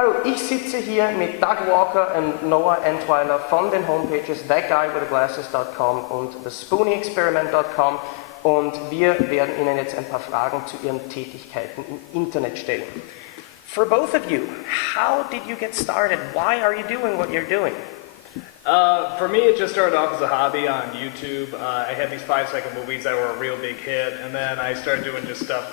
Hallo, ich sitze hier mit Doug Walker und Noah Antwiler von den Homepages thatguywiththeglasses.com und thespoonyexperiment.com und wir werden Ihnen jetzt ein paar Fragen zu Ihren Tätigkeiten im Internet stellen. For both of you, how did you get started? Why are you doing what you're doing? For me, it just started off as a hobby on YouTube. I had these 5-second movies that were a real big hit, and then I started doing just stuff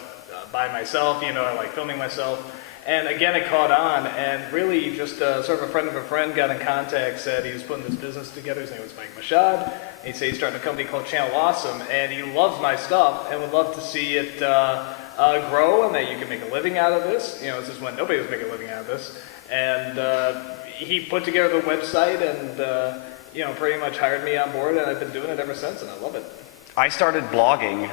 by myself, you know, I like filming myself. And again, it caught on, and really just sort of a friend got in contact, said he was putting this business together. His name was Mike Mashad. He said he's starting a company called Channel Awesome, and he loves my stuff and would love to see it grow and that you can make a living out of this. You know, this is when nobody was making a living out of this. And he put together the website and, you know, pretty much hired me on board, and I've been doing it ever since, and I love it. I started blogging,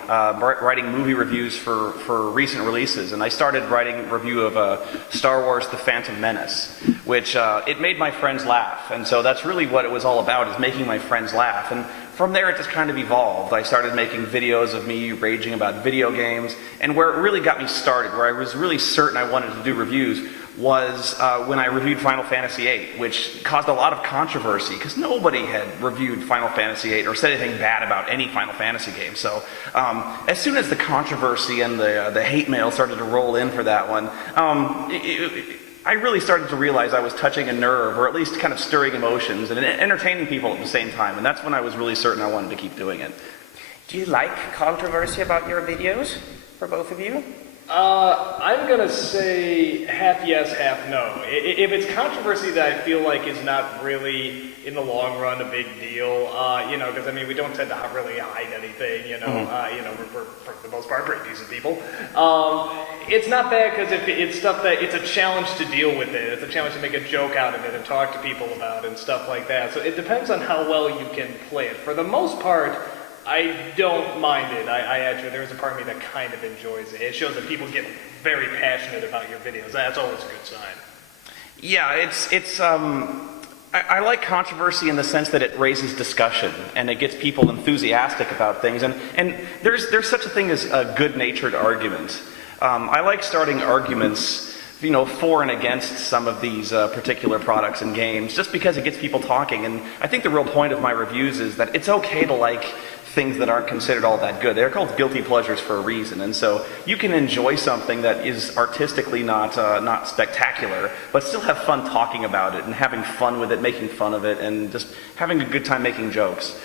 writing movie reviews for recent releases, and I started writing a review of Star Wars The Phantom Menace, which it made my friends laugh, and so that's really what it was all about, is making my friends laugh. And from there it just kind of evolved. I started making videos of me raging about video games, and where it really got me started, where I was really certain I wanted to do reviews, was when I reviewed Final Fantasy VIII, which caused a lot of controversy because nobody had reviewed Final Fantasy VIII or said anything bad about any Final Fantasy game. So as soon as the controversy and the hate mail started to roll in for that one, I really started to realize I was touching a nerve, or at least kind of stirring emotions and entertaining people at the same time, and that's when I was really certain I wanted to keep doing it. Do you like controversy about your videos, for both of you? I'm gonna say half yes, half no. If it's controversy that I feel like is not really, in the long run, a big deal, you know, because I mean, we don't tend to really hide anything, you know, you know, we're for the most part pretty decent people. It's not bad because if it's stuff that, it's a challenge to deal with it. It's a challenge to make a joke out of it and talk to people about it and stuff like that. So it depends on how well you can play it. For the most part, I don't mind it. I actually, there's a part of me that kind of enjoys it. It shows that people get very passionate about your videos. That's always a good sign. Yeah, I like controversy in the sense that it raises discussion and it gets people enthusiastic about things. And there's such a thing as a good-natured argument. I like starting arguments, you know, for and against some of these particular products and games, just because it gets people talking. And I think the real point of my reviews is that it's okay to like things that aren't considered all that good. They're called guilty pleasures for a reason, and so you can enjoy something that is artistically not spectacular, but still have fun talking about it and having fun with it, making fun of it, and just having a good time making jokes.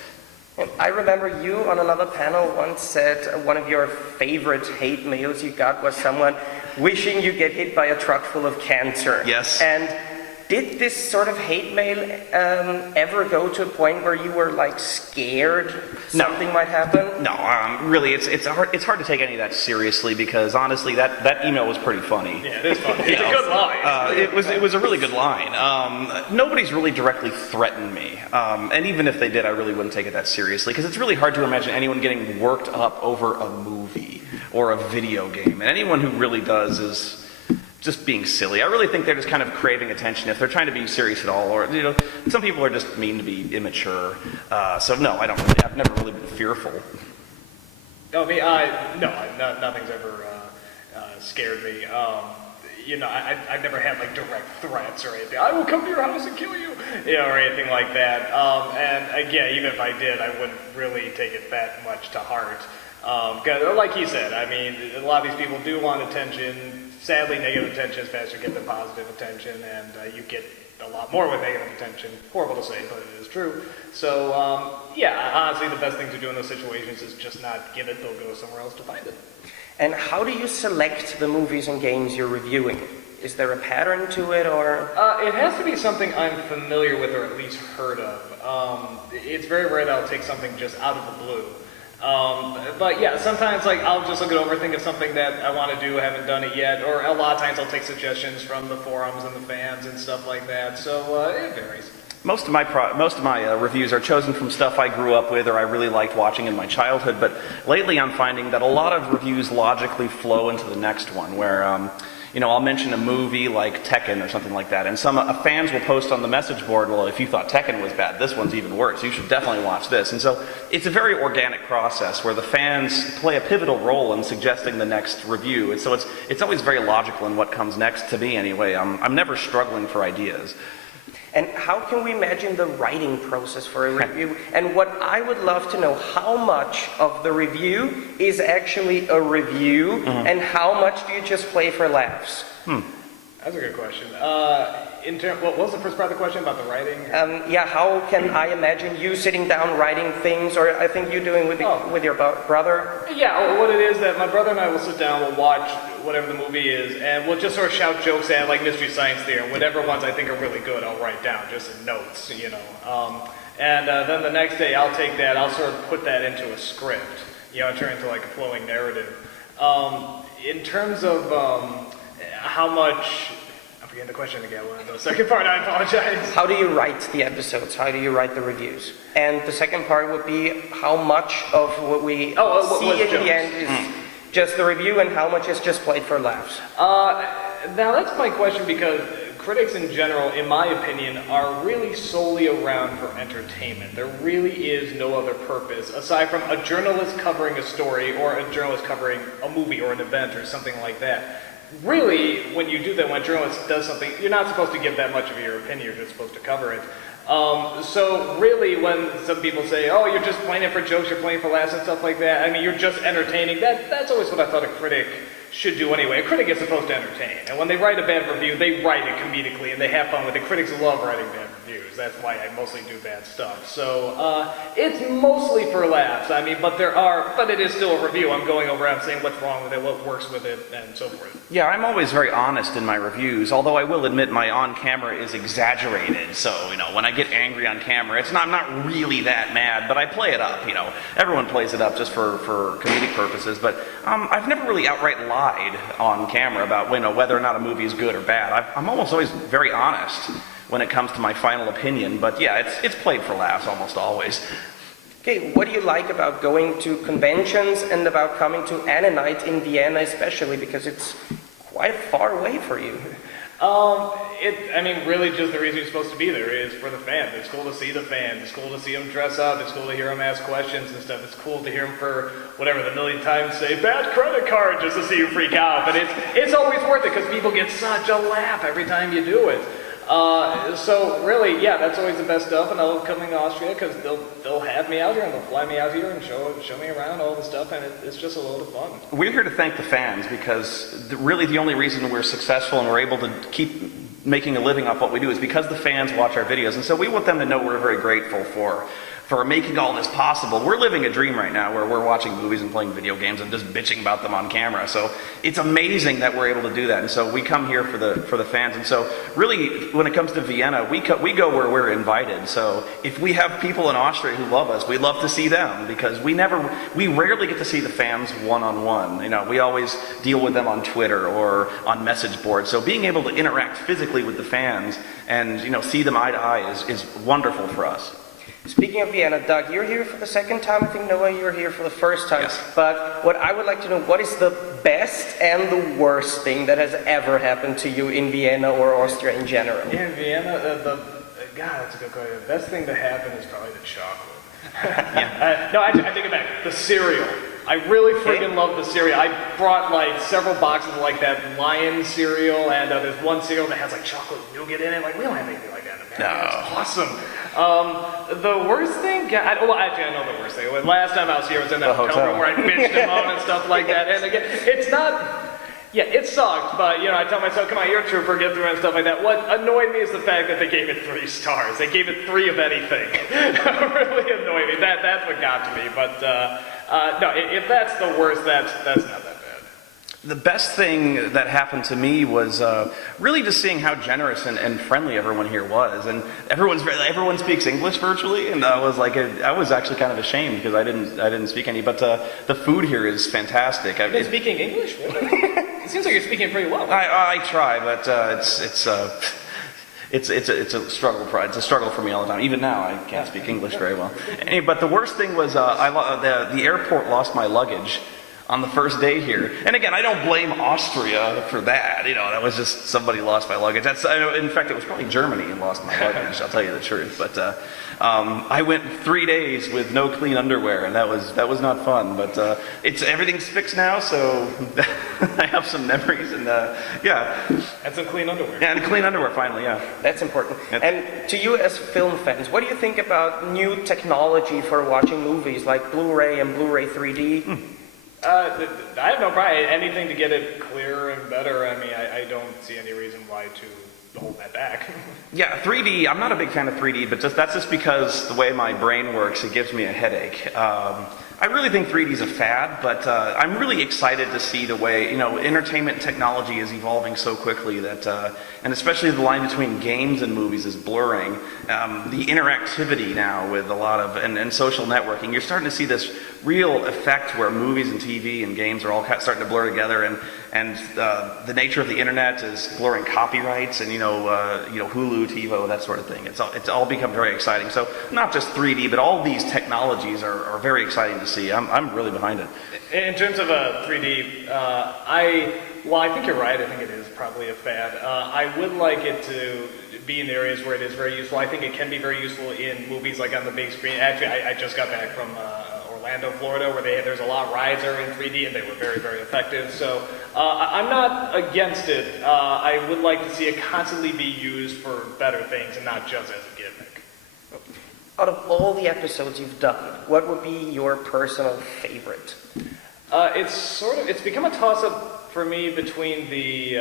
I remember you on another panel once said one of your favorite hate mails you got was someone wishing you get hit by a truck full of cancer. Yes. And did this sort of hate mail ever go to a point where you were like scared something might happen? No, really, it's hard to take any of that seriously because honestly, that email was pretty funny. Yeah, it is funny. It's a good line. It was a really good line. Nobody's really directly threatened me, and even if they did, I really wouldn't take it that seriously because it's really hard to imagine anyone getting worked up over a movie or a video game, and anyone who really does is just being silly. I really think they're just kind of craving attention if they're trying to be serious at all, or, you know, some people are just mean to be immature. So no, I've never really been fearful. No, nothing's ever scared me. You know, I've never had like direct threats or anything. I will come to your house and kill you, you know, or anything like that. And again, even if I did, I wouldn't really take it that much to heart. Because, like he said, I mean, a lot of these people do want attention. Sadly, negative attention is faster than positive attention, and you get a lot more with negative attention. Horrible to say, but it is true. So, yeah, honestly, the best thing to do in those situations is just not give it. They'll go somewhere else to find it. And how do you select the movies and games you're reviewing? Is there a pattern to it, or? It has to be something I'm familiar with or at least heard of. It's very rare that I'll take something just out of the blue. But yeah, sometimes like I'll just look it over, think of something that I want to do, haven't done it yet, or a lot of times I'll take suggestions from the forums and the fans and stuff like that. So it varies. Most of my reviews are chosen from stuff I grew up with or I really liked watching in my childhood. But lately, I'm finding that a lot of reviews logically flow into the next one, where I'll mention a movie like Tekken or something like that, and some fans will post on the message board, well, if you thought Tekken was bad, this one's even worse. You should definitely watch this. And so it's a very organic process where the fans play a pivotal role in suggesting the next review. And so it's always very logical in what comes next, to me anyway. I'm never struggling for ideas. And how can we imagine the writing process for a review? And what I would love to know, how much of the review is actually a review, and how much do you just play for laughs? That's a good question. What was the first part of the question about the writing? Yeah, how can I imagine you sitting down writing things, or I think you're doing with your brother? Yeah, what it is that my brother and I will sit down, we'll watch whatever the movie is, and we'll just sort of shout jokes at, like Mystery Science Theater, whatever ones I think are really good, I'll write down, just in notes, And then the next day, I'll take that, I'll sort of put that into a script, turn into like a flowing narrative. In terms of how much, I'm forgetting the question again, the second part, I apologize. How do you write the episodes? How do you write the reviews? And the second part would be how much of what we see in the end is just the review, and how much is just played for laughs? Now that's my question, because critics in general, in my opinion, are really solely around for entertainment. There really is no other purpose, aside from a journalist covering a story, or a journalist covering a movie or an event or something like that. Really, when you do that, when a journalist does something, you're not supposed to give that much of your opinion, you're just supposed to cover it. So really, when some people say, oh, you're just playing it for jokes, you're playing for laughs and stuff like that, I mean, you're just entertaining, that's always what I thought a critic should do anyway. A critic is supposed to entertain, and when they write a bad review, they write it comedically, and they have fun with it. Critics love writing bad reviews. That's why I mostly do bad stuff. So, it's mostly for laughs, I mean, but it is still a review. I'm going over, I'm saying what's wrong with it, what works with it, and so forth. Yeah, I'm always very honest in my reviews, although I will admit my on-camera is exaggerated. So, when I get angry on camera, I'm not really that mad, but I play it up, Everyone plays it up just for comedic purposes, but I've never really outright lied on camera about, whether or not a movie is good or bad. I'm almost always very honest when it comes to my final opinion, but yeah, it's played for laughs almost always. Okay, what do you like about going to conventions and about coming to AniNite in Vienna especially, because it's quite far away for you? Really just the reason you're supposed to be there is for the fans. It's cool to see the fans. It's cool to see them dress up. It's cool to hear them ask questions and stuff. It's cool to hear them for whatever the millionth time say, bad credit card, just to see you freak out. But it's always worth it, because people get such a laugh every time you do it. So really, yeah, that's always the best stuff, and I love coming to Austria because they'll have me out here and they'll fly me out here and show me around all the stuff, and it's just a load of fun. We're here to thank the fans, because really the only reason we're successful and we're able to keep making a living off what we do is because the fans watch our videos, and so we want them to know we're very grateful for making all this possible. We're living a dream right now where we're watching movies and playing video games and just bitching about them on camera. So it's amazing that we're able to do that. And so we come here for the fans. And so really, when it comes to Vienna, we go where we're invited. So if we have people in Austria who love us, we love to see them, because we rarely get to see the fans one-on-one. We always deal with them on Twitter or on message boards. So being able to interact physically with the fans and see them eye to eye is wonderful for us. Speaking of Vienna, Doug, you're here for the second time. I think, Noah, you're here for the first time. Yes. But what I would like to know, what is the best and the worst thing that has ever happened to you in Vienna or Austria in general? In Vienna, God, that's a good question. The best thing to happen is probably the chocolate. I take it back. The cereal. I really freaking love the cereal. I brought like several boxes of like that Lion cereal, and there's one cereal that has like chocolate nougat in it. Like, we don't have anything like that in America. No. It's awesome. The worst thing, I know the worst thing. Last time I was here, I was in that hotel room where I bitched him out and stuff like that. And again, it's not, it sucked, but I tell myself, come on, you're a trooper, get through it and stuff like that. What annoyed me is the fact that they gave it 3 stars. They gave it 3 of anything. Really annoyed me. That's what got to me. But no, if that's the worst, that's not that bad. The best thing that happened to me was really just seeing how generous and friendly everyone here was, and everyone speaks English virtually, and I was actually kind of ashamed because I didn't speak any. But the food here is fantastic. You've been speaking English, really? It seems like you're speaking pretty well. I try, but it's a struggle. It's a struggle for me all the time. Even now, I can't speak English very well. But the worst thing was the airport lost my luggage on the first day here. And again, I don't blame Austria for that. That was just somebody lost my luggage. In fact, it was probably Germany and lost my luggage, I'll tell you the truth. But I went 3 days with no clean underwear, and that was not fun. But everything's fixed now, so I have some memories, and yeah. And some clean underwear. Yeah, and clean underwear finally, yeah. That's important. Yep. And to you as film fans, what do you think about new technology for watching movies like Blu-ray and Blu-ray 3D? I have no problem. Anything to get it clearer and better. I mean, I don't see any reason why to hold that back. Yeah, 3D, I'm not a big fan of 3D, but that's just because the way my brain works, it gives me a headache. I really think 3D is a fad, but I'm really excited to see the way, entertainment technology is evolving so quickly that, and especially the line between games and movies is blurring. The interactivity now with a lot of, and social networking, you're starting to see this real effect where movies and TV and games are all starting to blur together, and the nature of the internet is blurring copyrights and Hulu, TiVo, that sort of thing. It's all become very exciting. So not just 3D, but all these technologies are very exciting to see. I'm really behind it. In terms of 3D, I think you're right. I think it is probably a fad. I would like it to be in areas where it is very useful. I think it can be very useful in movies like on the big screen. Actually, I just got back from Orlando, Florida, where there's a lot of rides that are in 3D, and they were very, very effective. So I'm not against it. I would like to see it constantly be used for better things and not just as a gimmick. Out of all the episodes you've done, what would be your personal favorite? It's become a toss-up for me between the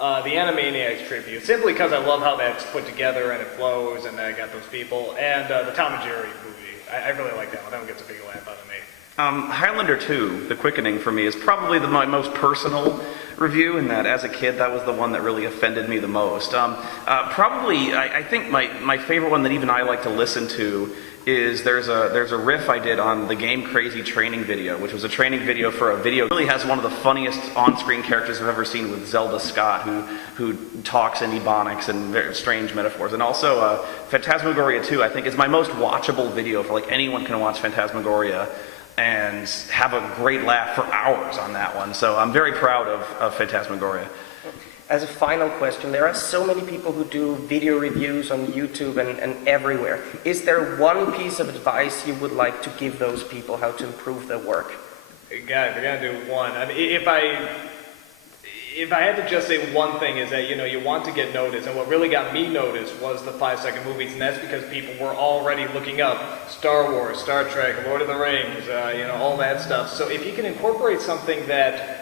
Animaniacs tribute, simply because I love how that's put together and it flows, and I got those people, and the Tom and Jerry movie. I really like that one. That one gets a big laugh out of me. Highlander 2, The Quickening for me, is probably my most personal review, in that as a kid that was the one that really offended me the most. I think my favorite one that even I like to listen to is there's a riff I did on the Game Crazy training video, which was a training video for a video. It really has one of the funniest on-screen characters I've ever seen, with Zelda Scott, who talks in ebonics and very strange metaphors. And also Phantasmagoria 2, I think, is my most watchable video for anyone can watch Phantasmagoria and have a great laugh for hours on that one. So I'm very proud of Phantasmagoria. As a final question, there are so many people who do video reviews on YouTube and everywhere. Is there one piece of advice you would like to give those people how to improve their work? God, we're gonna do one. I mean, if I had to just say one thing, is that you want to get noticed, and what really got me noticed was the 5-second movies, and that's because people were already looking up Star Wars, Star Trek, Lord of the Rings, all that stuff. So if you can incorporate something that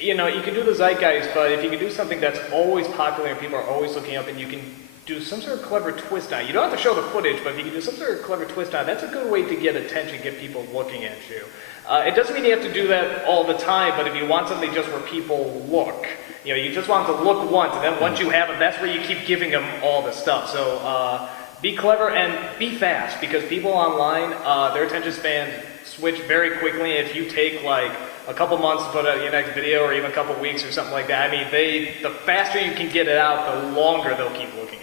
you can do the zeitgeist, but if you can do something that's always popular and people are always looking up, and you can do some sort of clever twist on it. You don't have to show the footage, but if you can do some sort of clever twist on it, that's a good way to get attention, get people looking at you. It doesn't mean you have to do that all the time, but if you want something just where people look, you just want them to look once, and then once you have them, that's where you keep giving them all the stuff. So be clever and be fast, because people online, their attention span switch very quickly. If you take a couple months to put out your next video, or even a couple weeks or something like that, I mean, the faster you can get it out, the longer they'll keep looking at you.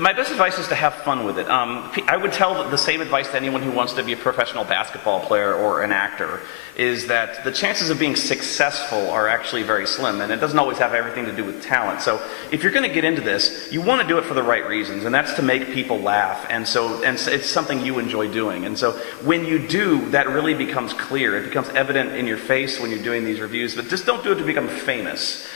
My best advice is to have fun with it. I would tell the same advice to anyone who wants to be a professional basketball player or an actor, is that the chances of being successful are actually very slim, and it doesn't always have everything to do with talent. So if you're going to get into this, you want to do it for the right reasons, and that's to make people laugh, and it's something you enjoy doing. And so when you do, that really becomes clear. It becomes evident in your face when you're doing these reviews, but just don't do it to become famous.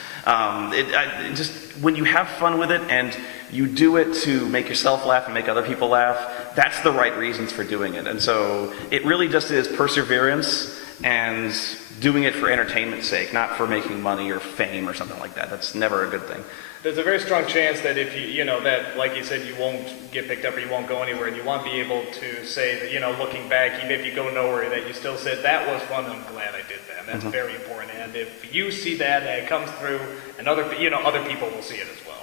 Just when you have fun with it and you do it to make yourself laugh and make other people laugh, that's the right reasons for doing it. And so it really just is perseverance and doing it for entertainment's sake, not for making money or fame or something like that. That's never a good thing. There's a very strong chance that if that, like you said, you won't get picked up or you won't go anywhere, and you want to be able to say that, looking back, even if you go nowhere, that you still said, that was fun, I'm glad I did that. And that's very important. And if you see that and it comes through, and other people will see it as well.